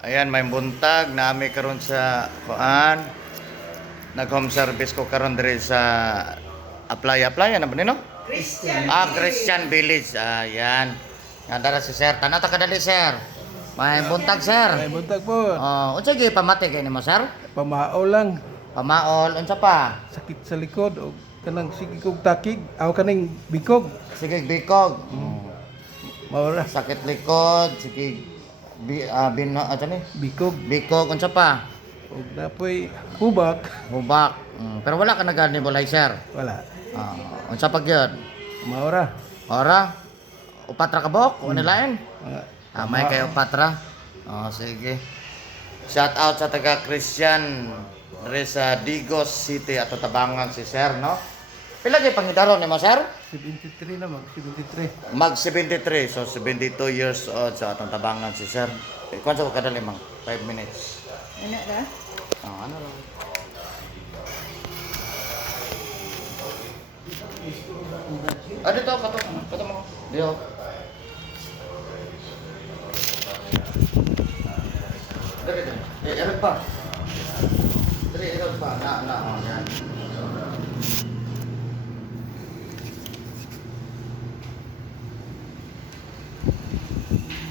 Ayan, may buntag nami karon sa kuan. Nag-home service ko karon diri sa Apply ano ba nino? Christian Village. Ayan. Nadara si Sir. Tanata kadali, Sir. May buntag, Sir. Ay, buntag po. Unsa gyud pamati kay nimo, Sir? Pamao lang. Pamaol unsa pa? Sakit sa likod o kanang sige kog takig. Aw kaning bikog. Sige bikog. Maura. Sakit likod, sige ni? Bikog. Bikog unsa pa? Og napoy hubak. Hubak. Pero wala ka nagani bulay, Sir. Wala. Unsa pa gyud? Maura. Ora, upatra ka bok, o nilain? May Pamao. kayo upatra. Sige. Shout out sa taga Christian diri sa Digos City at Tabangan si Sir, no? Pila gyud pangidaro nimo, Sir? 73 na mag 73. Mag 73, so 72 years old sa atong Tabangan si Sir. Kung sa kadali mang 5 minutes. Ano na? Ano lang. Dito, kato mo. Dito. Dari. Erot pa. Dari, erot pa. Yan.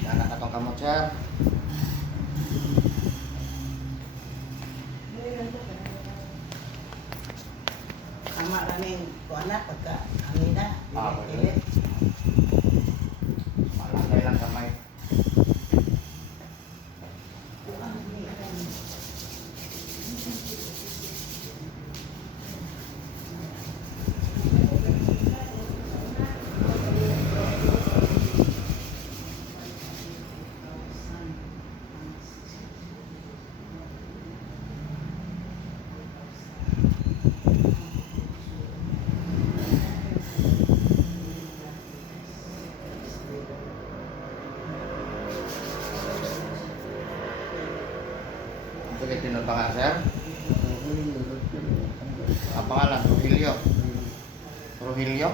Yan, nakatong kamot, Sir. Tama kaming kuana pagka angina. Pwede. Malakay lang kamay. Sige, tinutangan, Sir. Ang pangalan, Rogelio. Rogelio?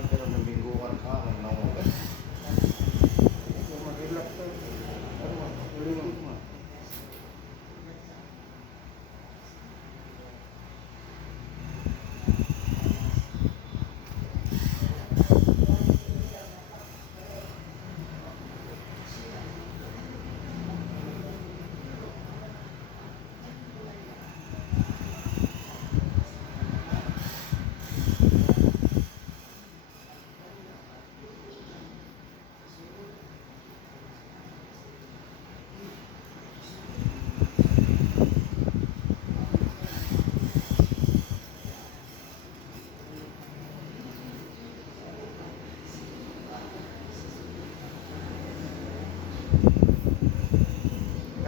Pero nabingguan ka, nangawag.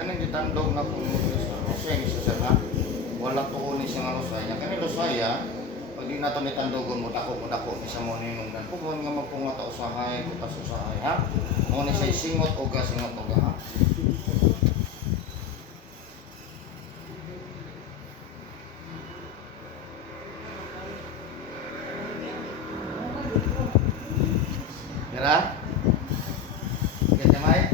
Kanang gitandog na kung sa Rosay ni Sir ha. Wala tuon siya nga Rosay. Nya kani Rosay pag di nato ni tandogon mo dako ni sa mo ninungdan. Kung nga magpungata usahay, kutas usahay ha. Mo ni say singot o singot o ha. Kira? Sige, May.